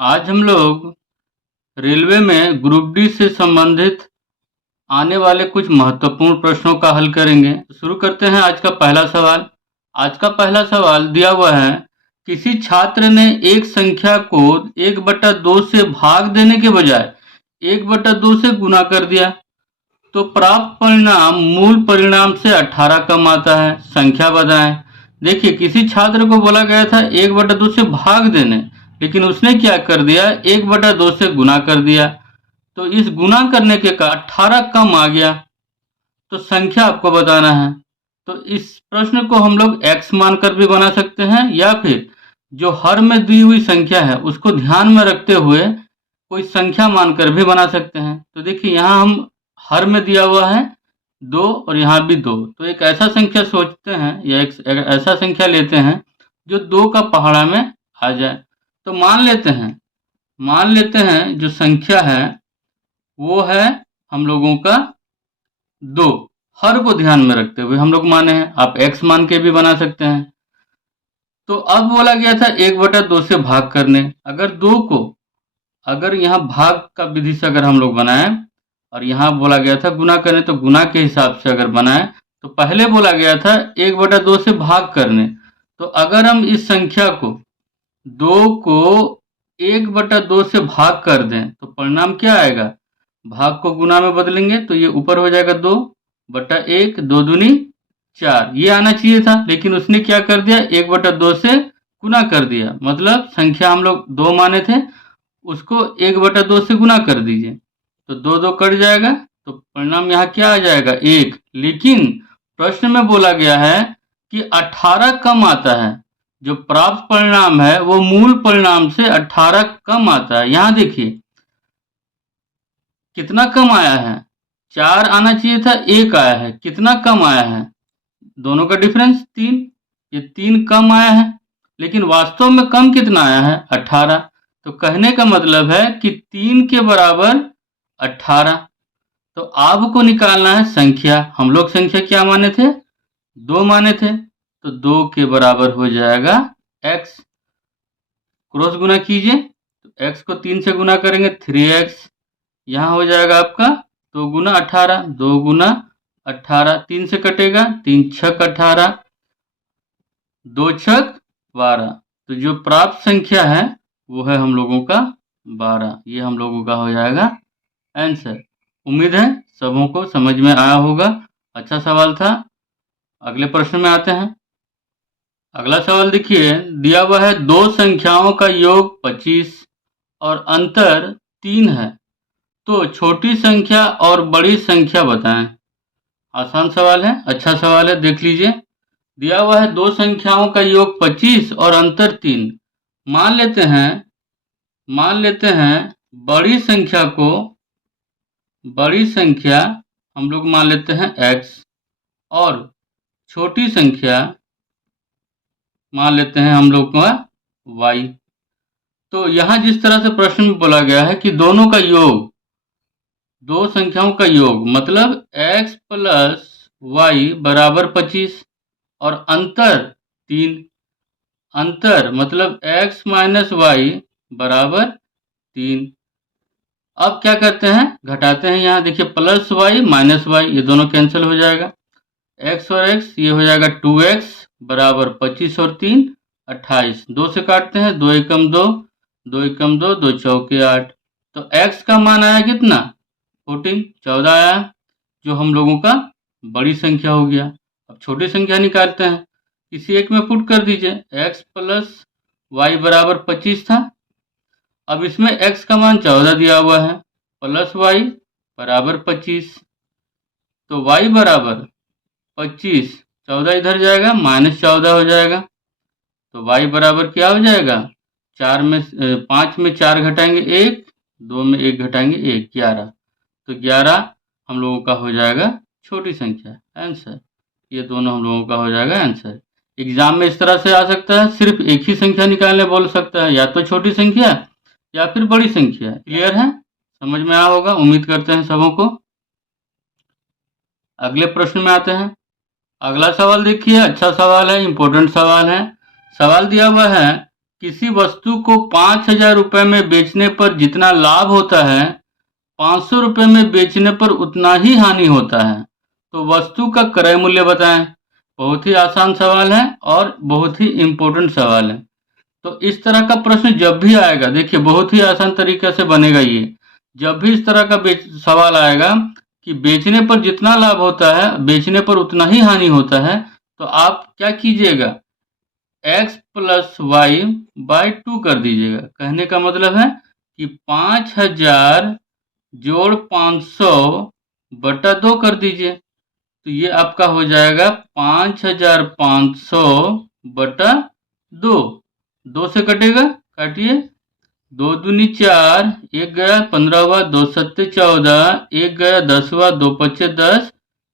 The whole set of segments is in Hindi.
आज हम लोग रेलवे में ग्रुप डी से संबंधित आने वाले कुछ महत्वपूर्ण प्रश्नों का हल करेंगे। तो शुरू करते हैं आज का पहला सवाल। आज का पहला सवाल दिया हुआ है, किसी छात्र ने एक संख्या को 1/2 से भाग देने के बजाय 1/2 से गुना कर दिया, तो प्राप्त परिणाम मूल परिणाम से 18 कम आता है। संख्या बताएं। देखिए, किसी छात्र को बोला गया था 1/2 से भाग देने, लेकिन उसने क्या कर दिया, 1/2 से गुना कर दिया। तो इस गुना करने के का 18 कम आ गया। तो संख्या आपको बताना है। तो इस प्रश्न को हम लोग x मानकर भी बना सकते हैं, या फिर जो हर में दी हुई संख्या है उसको ध्यान में रखते हुए कोई संख्या मानकर भी बना सकते हैं। तो देखिए, यहाँ हम हर में दिया हुआ है 2 और यहाँ भी 2, तो एक ऐसा संख्या सोचते हैं या एक ऐसा संख्या लेते हैं जो 2 का पहाड़ा में आ जाए। तो मान लेते हैं जो संख्या है वो है हम लोगों का 2। हर को ध्यान में रखते हुए हम लोग माने हैं, आप x मान के भी बना सकते हैं। तो अब बोला गया था 1/2 से भाग करने। अगर 2 को अगर यहाँ भाग का विधि से अगर हम लोग बनाएं और यहाँ बोला गया था गुना करने, तो गुना के हिसाब से अगर बनाएं तो पहले बोला गया था 1/2 से भाग करने। तो अगर हम इस संख्या को 2 को 1/2 से भाग कर दें तो परिणाम क्या आएगा, भाग को गुना में बदलेंगे तो ये ऊपर हो जाएगा 2/1, 2 दूनी 4, ये आना चाहिए था, लेकिन उसने क्या कर दिया, 1/2 से गुना कर दिया। मतलब संख्या हम लोग 2 माने थे, उसको 1/2 से गुना कर दीजिए, तो 2 2 कट जाएगा, तो परिणाम यहाँ क्या आ जाएगा, 1। लेकिन प्रश्न में बोला गया है कि 18 कम आता है। जो प्राप्त परिणाम है वो मूल परिणाम से 18 कम आता है। यहाँ देखिए कितना कम आया है, 4 आना चाहिए था, 1 आया है। कितना कम आया है, दोनों का डिफरेंस 3, ये 3 कम आया है। लेकिन वास्तव में कम कितना आया है, 18। तो कहने का मतलब है कि 3 के बराबर 18। तो आपको निकालना है संख्या। हम लोग संख्या क्या माने थे, 2 माने थे, तो 2 के बराबर हो जाएगा x। क्रॉस गुना कीजिए, तो x को 3 से गुना करेंगे 3x, यहाँ हो जाएगा आपका 2 गुना 18, 2 गुना 18, 3 से कटेगा, 3 छक 18, 2 छक 12। तो जो प्राप्त संख्या है वो है हम लोगों का 12। ये हम लोगों का हो जाएगा आंसर। उम्मीद है सबों को समझ में आया होगा। अच्छा सवाल था। अगले प्रश्न में आते हैं। अगला सवाल देखिए, दिया हुआ है 2 संख्याओं का योग 25 और अंतर 3 है, तो छोटी संख्या और बड़ी संख्या बताएं। आसान सवाल है, अच्छा सवाल है, देख लीजिए। दिया हुआ है 2 संख्याओं का योग 25 और अंतर 3। मान लेते हैं बड़ी संख्या हम लोग मान लेते हैं x और छोटी संख्या मान लेते हैं हम लोग का y। तो यहाँ जिस तरह से प्रश्न में बोला गया है कि दोनों का योग, 2 संख्याओं का योग मतलब x प्लस y बराबर 25 और अंतर 3, अंतर मतलब x माइनस y बराबर 3। अब क्या करते हैं, घटाते हैं। यहाँ देखिए प्लस y माइनस y, ये दोनों कैंसिल हो जाएगा, x और x ये हो जाएगा 2x बराबर 25 और 3 28। 2 से काटते हैं, 2 एकम 2, 2 एकम 2, 2 चौके 8। तो x का मान आया कितना, 14 आया, जो हम लोगों का बड़ी संख्या हो गया। अब छोटी संख्या निकालते हैं, किसी एक में पुट कर दीजिए। x प्लस y बराबर 25 था, अब इसमें x का मान 14 दिया हुआ है, प्लस y बराबर 25, तो y बराबर 25, 14 इधर जाएगा, -14 हो जाएगा। तो y बराबर क्या हो जाएगा, 5 में 4 घटाएंगे 1, 2 में 1 घटाएंगे 1, 11। तो 11 हम लोगों का हो जाएगा छोटी संख्या, आंसर। ये दोनों हम लोगों का हो जाएगा आंसर। एग्जाम में इस तरह से आ सकता है, सिर्फ एक ही संख्या निकालने बोल सकता है, या तो छोटी संख्या या फिर बड़ी संख्या। क्लियर है, समझ में आया होगा, उम्मीद करते हैं सबों को। अगले प्रश्न में आते हैं। अगला सवाल देखिए, अच्छा सवाल है, इंपॉर्टेंट सवाल है। सवाल दिया हुआ है किसी वस्तु को 5,000 रुपये में बेचने पर जितना लाभ होता है 500 रुपये में बेचने पर उतना ही हानि होता है, तो वस्तु का क्रय मूल्य बताएं। बहुत ही आसान सवाल है और बहुत ही इम्पोर्टेंट सवाल है। तो इस तरह का प्रश्न जब भी आएगा, देखिए बहुत ही आसान तरीके से बनेगा ये। जब भी इस तरह का सवाल आएगा कि बेचने पर जितना लाभ होता है बेचने पर उतना ही हानि होता है, तो आप क्या कीजिएगा, x प्लस वाई बाई 2 कर दीजिएगा। कहने का मतलब है कि 5,000 जोड़ 500 बटा 2 कर दीजिए, तो ये आपका हो जाएगा 5,500 बटा 2। 2 से कटेगा, काटिए। 2 दूनी 4, 1 गया 15 हुआ, 2 सत्ते 14, 1 गया 10 हुआ, 2 पच्चे 10,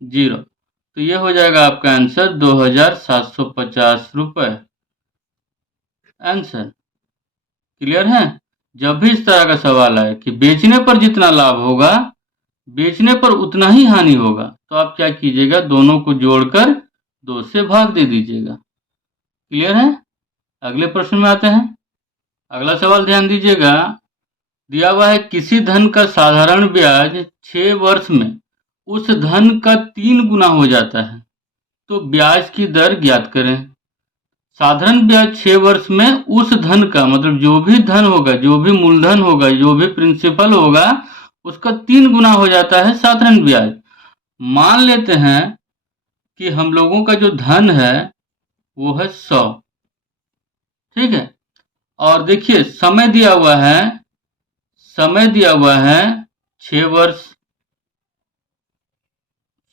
0। तो ये हो जाएगा आपका आंसर 2,750 रुपये। आंसर क्लियर है। जब भी इस तरह का सवाल आए कि बेचने पर जितना लाभ होगा बेचने पर उतना ही हानि होगा, तो आप क्या कीजिएगा, दोनों को जोड़कर 2 से भाग दे दीजिएगा। क्लियर है। अगले प्रश्न में आते हैं। अगला सवाल ध्यान दीजिएगा। दिया हुआ है किसी धन का साधारण ब्याज 6 वर्ष में उस धन का 3 गुना हो जाता है, तो ब्याज की दर ज्ञात करें। साधारण ब्याज 6 वर्ष में उस धन का मतलब जो भी धन होगा, जो भी मूलधन होगा, जो भी प्रिंसिपल होगा उसका 3 गुना हो जाता है साधारण ब्याज। मान लेते हैं कि हम लोगों का जो धन है वो है 100, ठीक है। और देखिए समय दिया हुआ है, समय दिया हुआ है 6 वर्ष।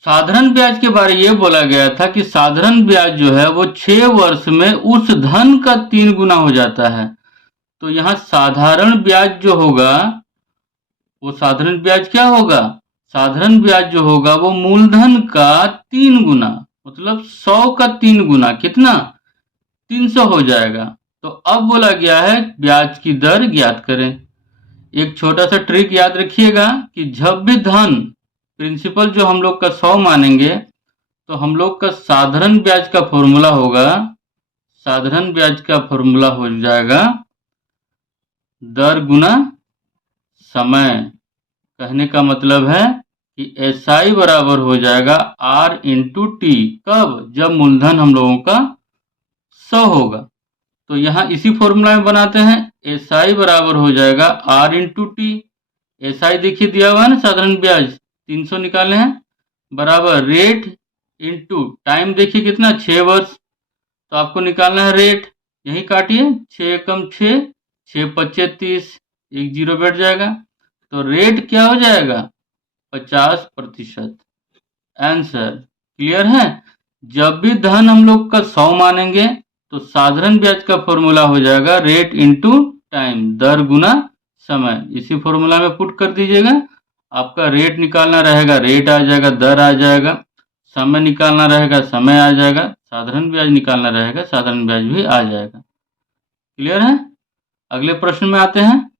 साधारण ब्याज के बारे ये बोला गया था कि साधारण ब्याज जो है वो 6 वर्ष में उस धन का 3 गुना हो जाता है। तो यहाँ साधारण ब्याज जो होगा वो साधारण ब्याज क्या होगा, साधारण ब्याज जो होगा वो मूलधन का 3 गुना, मतलब 100 का 3 गुना कितना, 300 हो जाएगा। तो अब बोला गया है ब्याज की दर ज्ञात करें। एक छोटा सा ट्रिक याद रखिएगा कि जब भी धन प्रिंसिपल जो हम लोग का 100 मानेंगे तो हम लोग का साधारण ब्याज का फॉर्मूला होगा, साधारण ब्याज का फॉर्मूला हो जाएगा दर गुना समय। कहने का मतलब है कि SI बराबर हो जाएगा R इंटू टी। कब, जब मूलधन हम लोगों का 100 होगा। तो यहाँ इसी फॉर्मूला में बनाते हैं, SI बराबर हो जाएगा R इंटू टी। SI देखिए दिया हुआ है ना, साधारण ब्याज 300 निकाले हैं, बराबर रेट इंटू टाइम देखिए कितना 6 वर्ष। तो आपको निकालना है रेट, यही काटिए, 6 कम 6, 6 पच्चे 30, 1 जीरो बैठ जाएगा। तो रेट क्या हो जाएगा 50%। आंसर क्लियर है। जब भी धन हम लोग का 100 मानेंगे तो साधारण ब्याज का फॉर्मूला हो जाएगा रेट इंटू टाइम, दर गुना समय। इसी फॉर्मूला में पुट कर दीजिएगा, आपका रेट निकालना रहेगा रेट आ जाएगा, दर आ जाएगा, समय निकालना रहेगा समय आ जाएगा, साधारण ब्याज निकालना रहेगा साधारण ब्याज भी आ जाएगा। क्लियर है। अगले प्रश्न में आते हैं।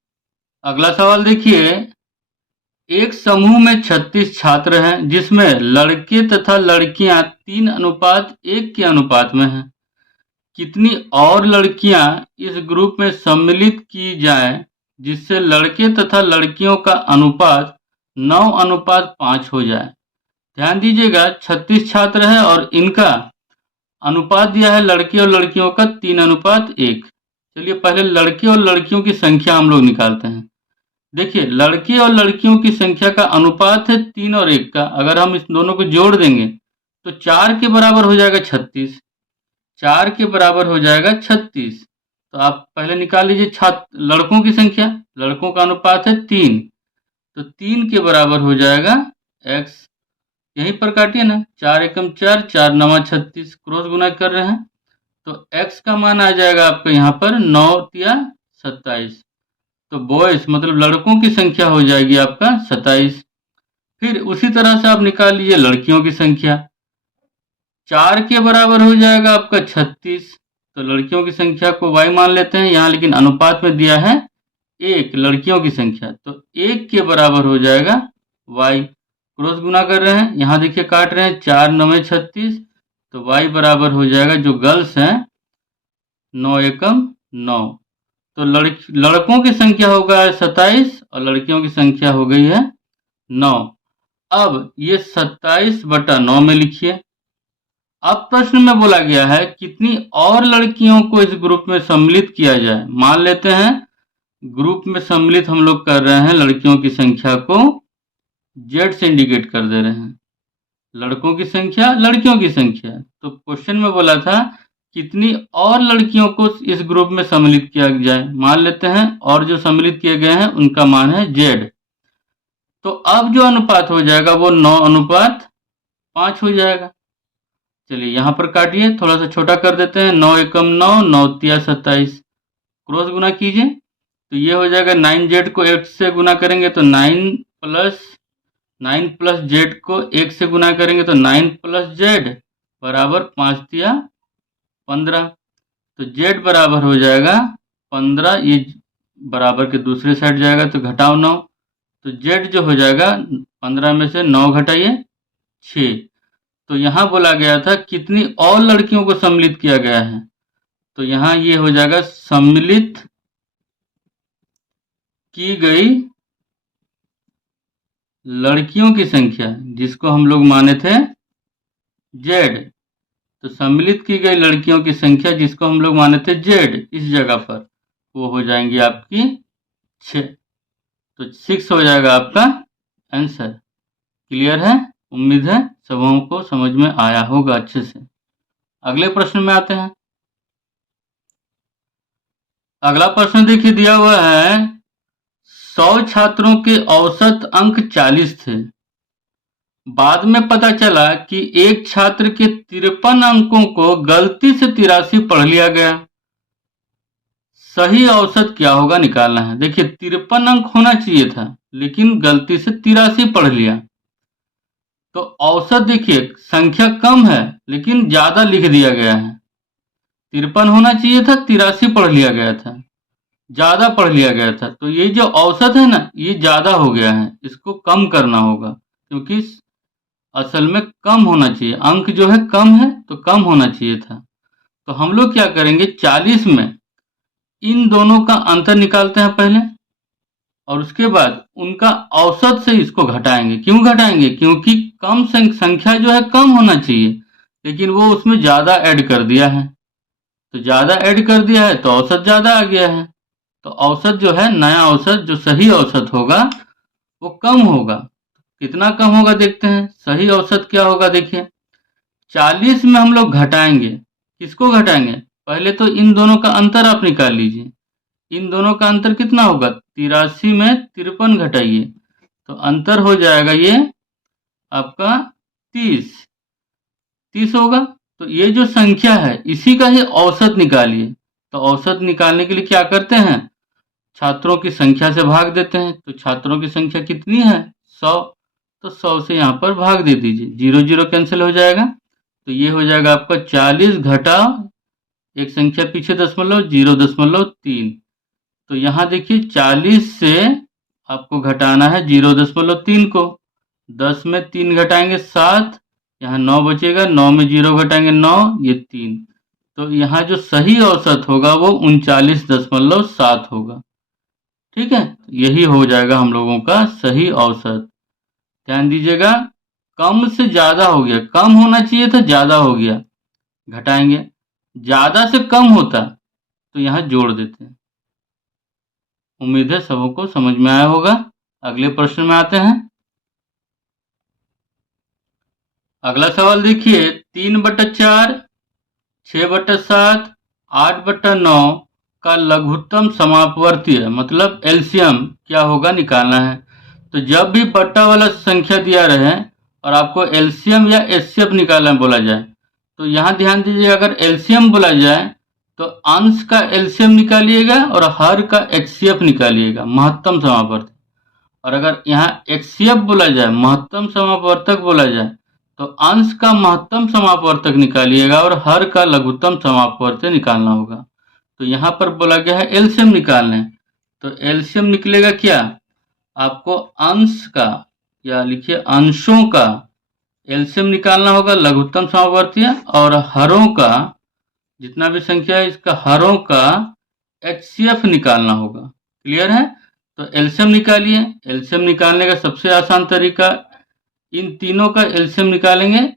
अगला सवाल देखिए, एक समूह में 36 छात्र हैं जिसमें लड़के तथा लड़कियां 3:1 के अनुपात में हैं। कितनी और लड़कियां इस ग्रुप में सम्मिलित की जाएं जिससे लड़के तथा लड़कियों का अनुपात 9:5 हो जाए। ध्यान दीजिएगा 36 छात्र हैं और इनका अनुपात दिया है लड़के और लड़कियों का 3:1। चलिए पहले लड़के और लड़कियों की संख्या हम लोग निकालते हैं। देखिए लड़के और लड़कियों की संख्या का अनुपात है 3 और 1 का। अगर हम इस दोनों को जोड़ देंगे तो 4 के बराबर हो जाएगा 36, 4 के बराबर हो जाएगा 36। तो आप पहले निकाल लीजिए छात्र लड़कों की संख्या, लड़कों का अनुपात है 3, तो 3 के बराबर हो जाएगा x। यहीं पर काटिए ना, 4 एकम 4, 4 नवा 36, क्रॉस गुना कर रहे हैं तो x का मान आ जाएगा आपका यहाँ पर 9 या 27। तो बॉयज मतलब लड़कों की संख्या हो जाएगी आपका 27। फिर उसी तरह से आप निकाल लीजिए लड़कियों की संख्या, 4 के बराबर हो जाएगा आपका 36। तो लड़कियों की संख्या को y मान लेते हैं यहाँ, लेकिन अनुपात में दिया है 1 लड़कियों की संख्या, तो 1 के बराबर हो जाएगा y। क्रॉस गुना कर रहे हैं, यहाँ देखिए काट रहे हैं, 4 9 36, तो y बराबर हो जाएगा जो गर्ल्स हैं 9 एकम 9। तो लड़कों की संख्या होगा 27 और लड़कियों की संख्या हो गई है 9। अब ये 27/9 में लिखिए। अब प्रश्न में बोला गया है कितनी और लड़कियों को इस ग्रुप में सम्मिलित किया जाए। मान लेते हैं ग्रुप में सम्मिलित हम लोग कर रहे हैं लड़कियों की संख्या को जेड से इंडिकेट कर दे रहे हैं, लड़कों की संख्या लड़कियों की संख्या। तो क्वेश्चन में बोला था कितनी और लड़कियों को इस ग्रुप में सम्मिलित किया जाए। मान लेते हैं और जो सम्मिलित किए गए हैं उनका मान है जेड। तो अब जो अनुपात हो जाएगा वो 9:5 हो जाएगा। चलिए यहाँ पर काटिए, थोड़ा सा छोटा कर देते हैं। 9 एकम 9, 9 तिया 27, क्रॉस गुना कीजिए तो ये हो जाएगा 9z को 8 से गुना करेंगे तो 9 प्लस जेड को 1 से गुना करेंगे तो 9 प्लस जेड बराबर 5 तिया 15। तो जेड बराबर हो जाएगा 15, ये बराबर के दूसरे साइड जाएगा तो घटाओ 9। तो जेड जो हो जाएगा 15 में से 9 घटाइए 6। तो यहाँ बोला गया था कितनी और लड़कियों को सम्मिलित किया गया है। तो यहाँ ये हो जाएगा सम्मिलित की गई लड़कियों की संख्या जिसको हम लोग माने थे जेड। तो सम्मिलित की गई लड़कियों की संख्या जिसको हम लोग माने थे जेड, इस जगह पर वो हो जाएंगी आपकी 6। तो 6 हो जाएगा आपका आंसर। क्लियर है? उम्मीद है सबों को समझ में आया होगा अच्छे से। अगले प्रश्न में आते हैं। अगला प्रश्न देखिए दिया हुआ है 100 छात्रों के औसत अंक 40 थे। बाद में पता चला कि एक छात्र के 53 अंकों को गलती से 83 पढ़ लिया गया। सही औसत क्या होगा निकालना है। देखिए 53 अंक होना चाहिए था लेकिन गलती से 83 पढ़ लिया। तो औसत देखिए संख्या कम है लेकिन ज्यादा लिख दिया गया है। 53 होना चाहिए था, 83 पढ़ लिया गया था, ज्यादा पढ़ लिया गया था। तो ये जो औसत है ना ये ज्यादा हो गया है, इसको कम करना होगा क्योंकि असल में कम होना चाहिए। अंक जो है कम है तो कम होना चाहिए था। तो हम लोग क्या करेंगे 40 में इन दोनों का अंतर निकालते हैं पहले और उसके बाद उनका औसत से इसको घटाएंगे। क्यों घटाएंगे? क्योंकि कम संख्या जो है कम होना चाहिए लेकिन वो उसमें ज्यादा ऐड कर दिया है। तो ज्यादा ऐड कर दिया है तो औसत ज्यादा आ गया है। तो औसत जो है नया औसत जो सही औसत होगा वो कम होगा। कितना कम होगा देखते हैं। सही औसत क्या होगा देखिए 40 में हम लोग घटाएंगे। किसको घटाएंगे? पहले तो इन दोनों का अंतर आप निकाल लीजिए। इन दोनों का अंतर कितना होगा? 83 में 53 घटाइए तो अंतर हो जाएगा ये आपका 30 होगा। तो ये जो संख्या है इसी का ही औसत निकालिए। तो औसत निकालने के लिए क्या करते हैं छात्रों की संख्या से भाग देते हैं। तो छात्रों की संख्या कितनी है 100। तो 100 से यहाँ पर भाग दे दीजिए, 0 0 कैंसिल हो जाएगा। तो ये हो जाएगा आपका 40 घटा एक संख्या पीछे दशमलव 0.3। तो यहाँ देखिए 40 से आपको घटाना है 0.3 को। 10 में 3 घटाएंगे 7, यहाँ 9 बचेगा, 9 में 0 घटाएंगे 9, ये 3। तो यहाँ जो सही औसत होगा वो 39.7 होगा। ठीक है, यही हो जाएगा हम लोगों का सही औसत। ध्यान दीजिएगा कम से ज्यादा हो गया, कम होना चाहिए था ज्यादा हो गया, घटाएंगे। ज्यादा से कम होता तो यहाँ जोड़ देते हैं। उम्मीद है सबों को समझ में आया होगा। अगले प्रश्न में आते हैं। अगला सवाल देखिए 3/4, 6/7, 8/9 का लघुत्तम समापवर्तीय मतलब एलसीएम क्या होगा निकालना है। तो जब भी बट्टा वाला संख्या दिया रहे और आपको एलसीएम या एचसीएफ निकालना बोला जाए तो यहाँ ध्यान दीजिए अगर एलसीएम बोला जाए तो अंश का एलसीएम निकालिएगा और हर का एचसीएफ निकालिएगा, महत्तम समापवर्तक। और अगर यहाँ एचसीएफ बोला जाए महत्तम समापवर्तक बोला जाए तो अंश का महत्तम समापवर्तक निकालिएगा और हर का लघुत्तम समापवर्तक निकालना होगा। तो यहाँ पर बोला गया है एलसीएम निकालने। तो एलसीएम निकलेगा क्या? आपको अंश का या लिखिए अंशों का एलसीएम निकालना होगा लघुत्तम समापवर्तीय और हरों का जितना भी संख्या है इसका हरों का HCF निकालना होगा। क्लियर है? तो एलसीएम निकालिए। एलसीएम निकालने का सबसे आसान तरीका, इन तीनों का एलसीएम निकालेंगे।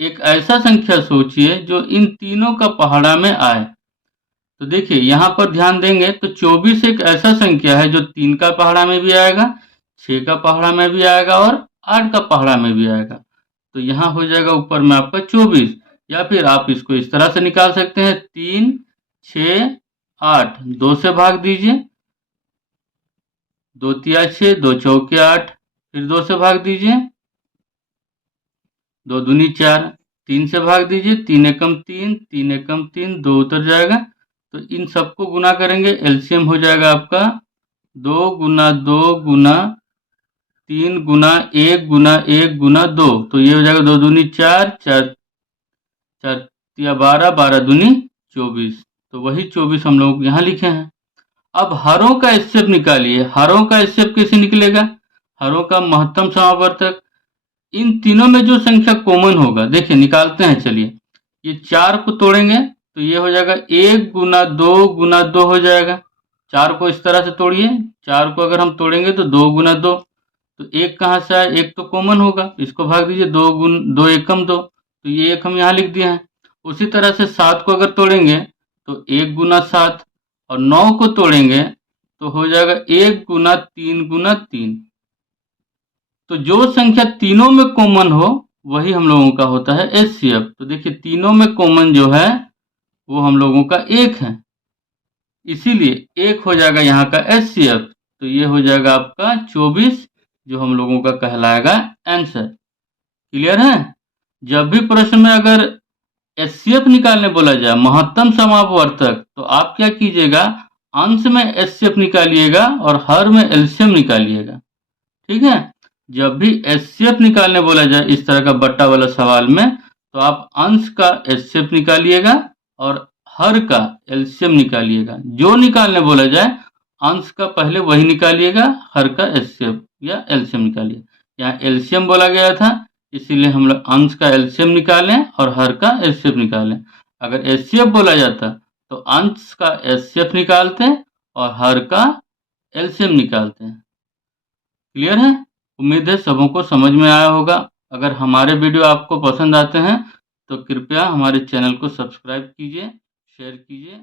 एक ऐसा संख्या सोचिए जो इन तीनों का पहाड़ा में आए। तो देखिए यहाँ पर ध्यान देंगे तो 24 एक ऐसा संख्या है जो 3 का पहाड़ा में भी आएगा, 6 का पहाड़ा में भी आएगा और 8 का पहाड़ा में भी आएगा। तो यहाँ हो जाएगा ऊपर में आपका 24, या फिर आप इसको इस तरह से निकाल सकते हैं 3, 6, 8, 2 से भाग दीजिए, 2 तिया 6, 2 चौके 8, फिर 2 से भाग दीजिए, 2 दूनी 4, 3 से भाग दीजिए, 3 एकम 3, 3 एकम 3, 2 उतर जाएगा। तो इन सबको गुना करेंगे, एलसीएम हो जाएगा आपका 2 गुना 2 गुना 3 गुना 1 गुना 1 गुना 2। तो ये हो जाएगा 2 दूनी 4, 4 या 12, 12 दूनी 24। तो वही 24 हम लोग यहाँ लिखे हैं। अब हरों का एचसीएफ निकालिए। हरों का एचसीएफ कैसे निकलेगा? हरों का महत्तम समावर्तक, इन तीनों में जो संख्या कॉमन होगा, देखिए निकालते हैं। चलिए, ये 4 को तोड़ेंगे तो ये हो जाएगा 1 गुना 2 गुना 2 हो जाएगा। 4 को इस तरह से तोड़िए, 4 को अगर हम तोड़ेंगे तो 2 गुना 2, तो 1 कहाँ से आया? 1 तो कॉमन होगा, इसको भाग दीजिए, 2 एकम 2, तो ये 1 हम यहाँ लिख दिए हैं। उसी तरह से 7 को अगर तोड़ेंगे तो 1 गुना 7, और 9 को तोड़ेंगे तो हो जाएगा 1 गुना 3 गुना 3। तो जो संख्या तीनों में कॉमन हो वही हम लोगों का होता है एचसीएफ। तो देखिए तीनों में कॉमन जो है वो हम लोगों का 1 है, इसीलिए 1 हो जाएगा यहाँ का एचसीएफ। तो ये हो जाएगा आपका 24, जो हम लोगों का कहलाएगा आंसर। क्लियर है? जब भी प्रश्न में अगर एचसीएफ निकालने बोला जाए, महत्तम समापवर्तक, तो आप क्या कीजिएगा, अंश में एचसीएफ निकालिएगा और हर में एलसीएम निकालिएगा। ठीक है? जब भी एचसीएफ निकालने बोला जाए इस तरह का बट्टा वाला सवाल में, तो आप अंश का एचसीएफ निकालिएगा और हर का एलसीएम निकालिएगा। जो निकालने बोला जाए अंश का पहले वही निकालिएगा, हर का एचसीएफ या एलसीएम निकालिए। यहाँ एलसीएम बोला गया था, इसीलिए हम लोग अंश का एलसीएम निकालें और हर का एचसीएफ निकालें। अगर एचसीएफ बोला जाता तो अंश का एचसीएफ निकालते और हर का एलसीएम निकालते हैं। क्लियर है? उम्मीद है सबों को समझ में आया होगा। अगर हमारे वीडियो आपको पसंद आते हैं तो कृपया हमारे चैनल को सब्सक्राइब कीजिए, शेयर कीजिए।